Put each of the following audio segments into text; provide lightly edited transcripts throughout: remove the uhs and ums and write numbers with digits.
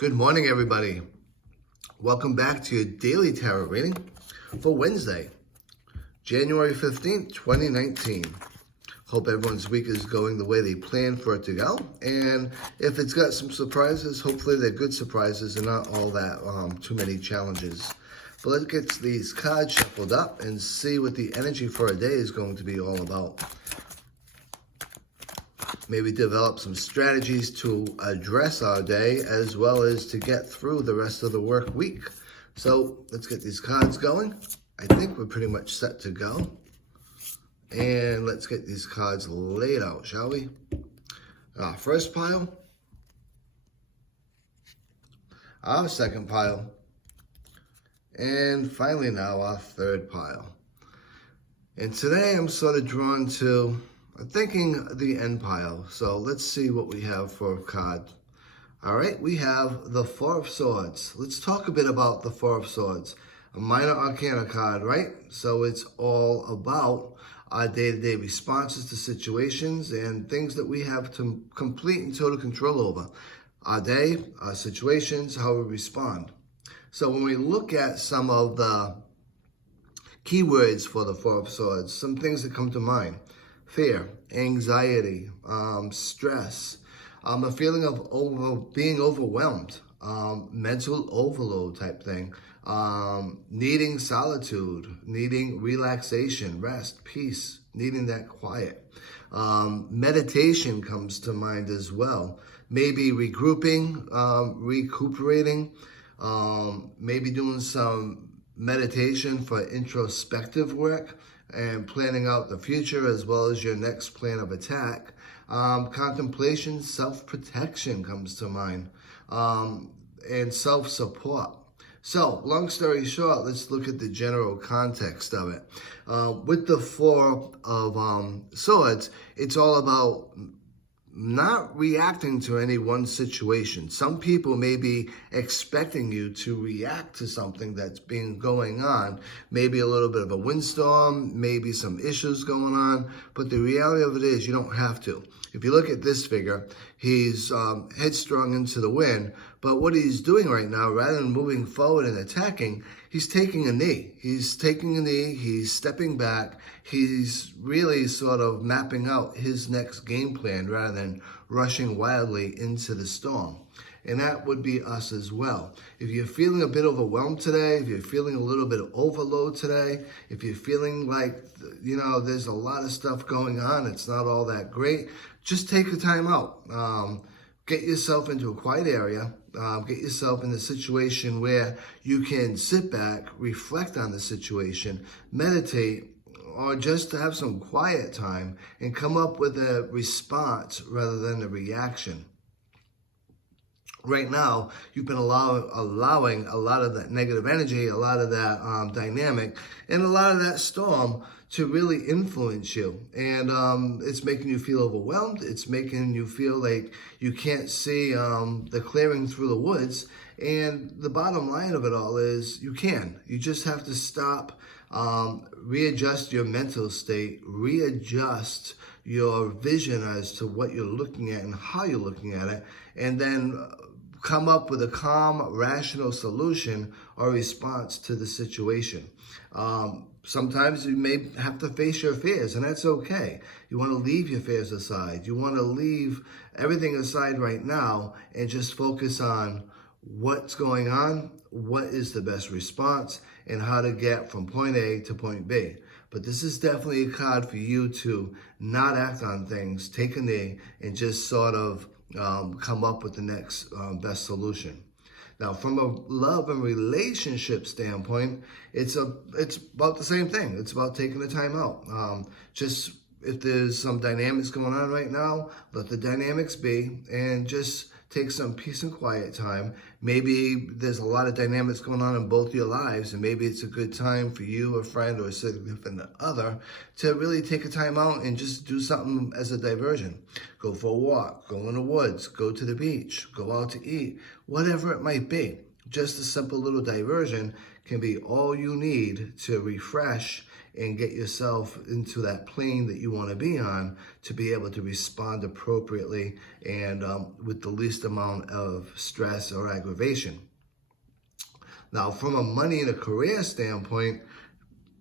Good morning, everybody. Welcome back to your daily tarot reading for Wednesday, January 15th, 2019. Hope everyone's week is going the way they planned for it to go. And if it's got some surprises, hopefully they're good surprises and not all that too many challenges. But let's get these cards shuffled up and see what the energy for a day is going to be all about. Maybe develop some strategies to address our day as well as to get through the rest of the work week. So let's get these cards going. I think we're pretty much set to go. And let's get these cards laid out, shall we? Our first pile. Our second pile. And finally now our third pile. And today I'm sort of drawn to thinking the end pile. So let's see what we have for a card. All right, we have the Four of Swords. Let's talk a bit about the Four of Swords. A minor arcana card, right? So it's all about our day-to-day responses to situations and things that we have to complete and total control over. Our day, our situations, how we respond. So when we look at some of the keywords for the Four of Swords, some things that come to mind: fear, anxiety, stress, a feeling of being overwhelmed, mental overload type thing, needing solitude, needing relaxation, rest, peace, needing that quiet. Meditation comes to mind as well. Maybe regrouping, recuperating, maybe doing some meditation for introspective work and planning out the future as well as your next plan of attack. Contemplation, self-protection comes to mind, and self-support. So, long story short, let's look at the general context of it. With the Four of Swords, it's all about not reacting to any one situation. Some people may be expecting you to react to something that's been going on, maybe a little bit of a windstorm, maybe some issues going on, but the reality of it is you don't have to. If you look at this figure, he's headstrong into the wind, but what he's doing right now, rather than moving forward and attacking, he's taking a knee. He's taking a knee, he's stepping back, he's really sort of mapping out his next game plan rather than rushing wildly into the storm. And that would be us as well. If you're feeling a bit overwhelmed today, if you're feeling a little bit of overload today, if you're feeling like, there's a lot of stuff going on, it's not all that great, just take the time out. Get yourself into a quiet area. Get yourself in a situation where you can sit back, reflect on the situation, meditate, or just to have some quiet time and come up with a response rather than a reaction. Right now, you've been allowing a lot of that negative energy, a lot of that dynamic, and a lot of that storm to really influence you. And it's making you feel overwhelmed. It's making you feel like you can't see the clearing through the woods. And the bottom line of it all is you can. You just have to stop, readjust your mental state, readjust your vision as to what you're looking at and how you're looking at it, and then come up with a calm, rational solution or response to the situation. Sometimes you may have to face your fears, and that's okay. You want to leave your fears aside. You want to leave everything aside right now and just focus on what's going on, what is the best response, and how to get from point A to point B. But this is definitely a card for you to not act on things, take a knee, and just sort of come up with the next best solution. Now, from a love and relationship standpoint, it's about the same thing. It's about taking the time out. Just if there's some dynamics going on right now, let the dynamics be and just take some peace and quiet time. Maybe there's a lot of dynamics going on in both your lives, and maybe it's a good time for you, a friend, or a significant other to really take a time out and just do something as a diversion. Go for a walk, go in the woods, go to the beach, go out to eat, whatever it might be. just a simple little diversion can be all you need to refresh and get yourself into that plane that you want to be on to be able to respond appropriately and with the least amount of stress or aggravation. Now, from a money and a career standpoint,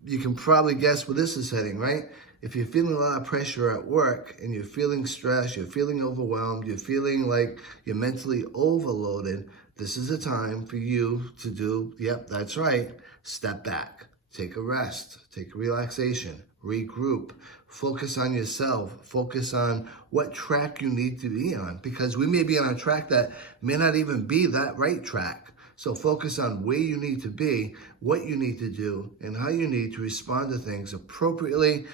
you can probably guess where this is heading, right? If you're feeling a lot of pressure at work and you're feeling stressed, you're feeling overwhelmed, you're feeling like you're mentally overloaded, this is a time for you to do, yep, that's right, step back, take a rest, take a relaxation, regroup, focus on yourself, focus on what track you need to be on, because we may be on a track that may not even be that right track. So focus on where you need to be, what you need to do, and how you need to respond to things appropriately,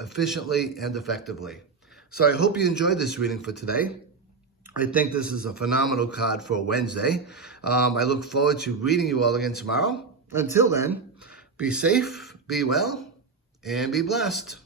efficiently, and effectively. So I hope you enjoyed this reading for today. I think this is a phenomenal card for Wednesday. I look forward to reading you all again tomorrow. Until then, be safe, be well, and be blessed.